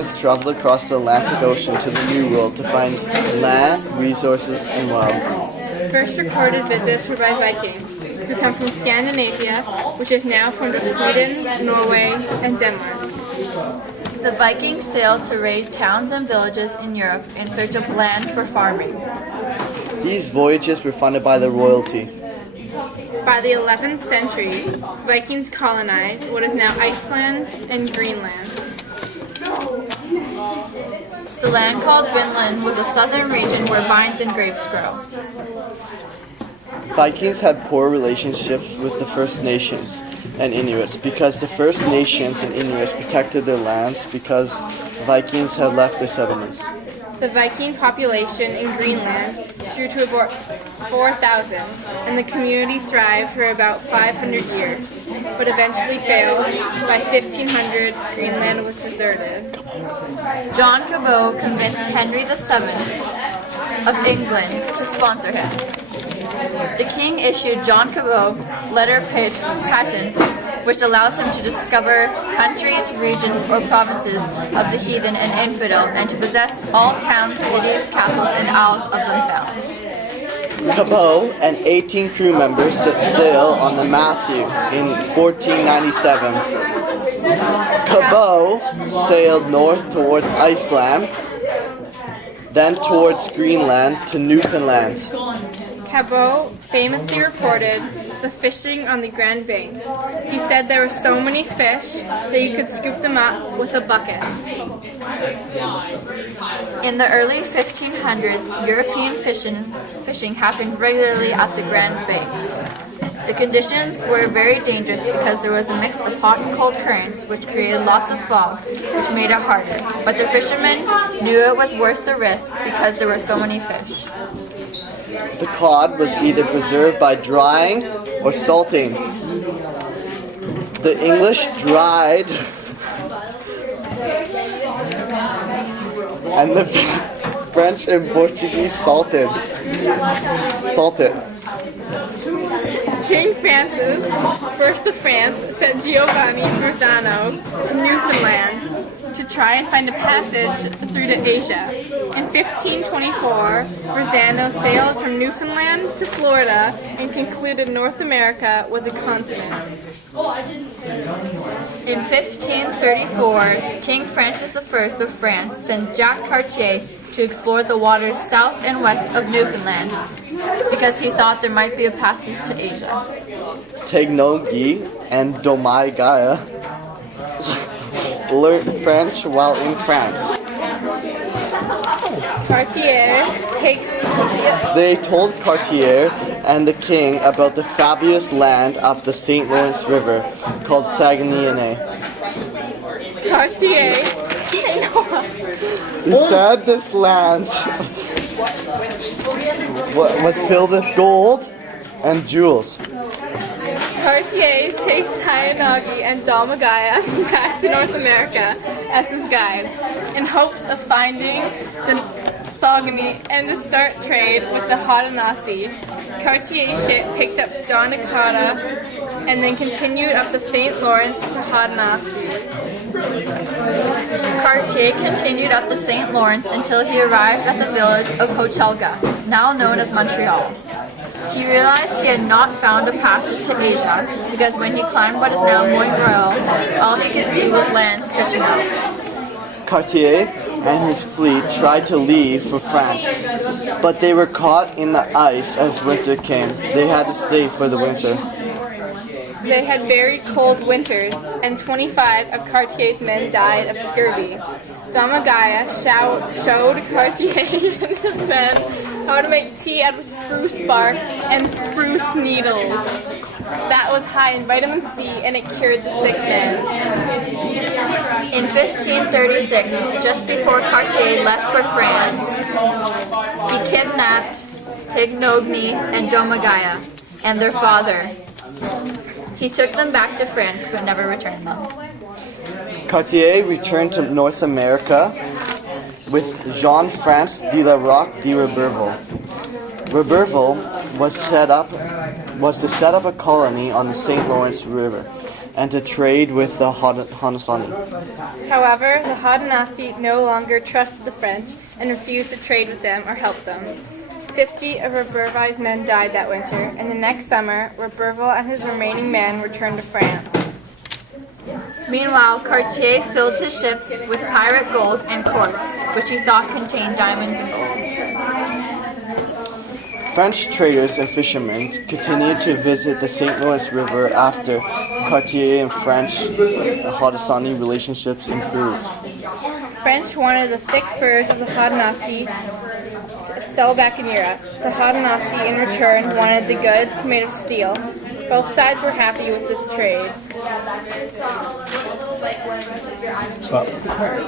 Vikings traveled across the Atlantic Ocean to the New World to find land, resources, and wealth. First recorded visits were by Vikings, who come from Scandinavia, which is now formed of Sweden, Norway, and Denmark. The Vikings sailed to raid towns and villages in Europe in search of land for farming. These voyages were funded by the royalty. By the 11th century, Vikings colonized what is now Iceland and Greenland. The land called Vinland was a southern region where vines and grapes grow. Vikings had poor relationships with the First Nations and Inuits because the First Nations and Inuits protected their lands because Vikings had left their settlements. The Viking population in Greenland grew to about 4,000, and the community thrived for about 500 years, but eventually failed. By 1500, Greenland was deserted. John Cabot convinced Henry VII of England to sponsor him. The king issued John Cabot letter patent, which allows him to discover countries, regions, or provinces of the heathen and infidel, and to possess all towns, cities, castles, and isles of them found. Cabot and 18 crew members set sail on the Matthew in 1497. Cabot sailed north towards Iceland, then towards Greenland to Newfoundland. Cabot famously reported the fishing on the Grand Banks. He said there were so many fish that you could scoop them up with a bucket. In the early 1500s, European fishing happened regularly at the Grand Banks. The conditions were very dangerous because there was a mix of hot and cold currents which created lots of fog, which made it harder. But the fishermen knew it was worth the risk because there were so many fish. The cod was either preserved by drying or salting. The English dried and the French and Portuguese salted. King Francis I of France sent Giovanni Verrazano to Newfoundland to try and find a passage through to Asia. In 1524, Verrazano sailed from Newfoundland to Florida and concluded North America was a continent. In 1534, King Francis I of France sent Jacques Cartier to explore the waters south and west of Newfoundland because he thought there might be a passage to Asia. Tegnogi and Domagaya learned French while in France. They told Cartier and the king about the fabulous land up the St. Lawrence River called Saguenay. Cartier He said this land was filled with gold and jewels. Cartier takes Tayanagi and Domagaya back to North America as his guides in hopes of finding the Saguenay and to start trade with the Haudenosaunee. Cartier's ship picked up Donnacona and then continued up the St. Lawrence to Haudenosaunee. Cartier continued up the St. Lawrence until he arrived at the village of Hochelaga, now known as Montreal. He realized he had not found a passage to Asia because when he climbed what is now Mont Royal, all he could see was land stretching out. Cartier and his fleet tried to leave for France, but they were caught in the ice as winter came. They had to stay for the winter. They had very cold winters, and 25 of Cartier's men died of scurvy. Domagaya showed Cartier and his men how to make tea out of spruce bark and spruce needles. That was high in vitamin C, and it cured the sick men. In 1536, just before Cartier left for France, he kidnapped Taignoagny and Domagaya and their father. He took them back to France but never returned them. Cartier returned to North America with Jean-François de la Roque de Roberval. Roberval was to set up a colony on the St. Lawrence River. and to trade with the Haudenosaunee. However, the Haudenosaunee no longer trusted the French and refused to trade with them or help them. 50 of Roberval's men died that winter, and the next summer, Roberval and his remaining men returned to France. Meanwhile, Cartier filled his ships with pirate gold and quartz, which he thought contained diamonds and gold. French traders and fishermen continued to visit the St. Lawrence River after Cartier and French Haudenosaunee relationships improved. French wanted the thick furs of the Haudenosaunee to sell back in Europe. The Haudenosaunee, in return, wanted the goods made of steel. Both sides were happy with this trade.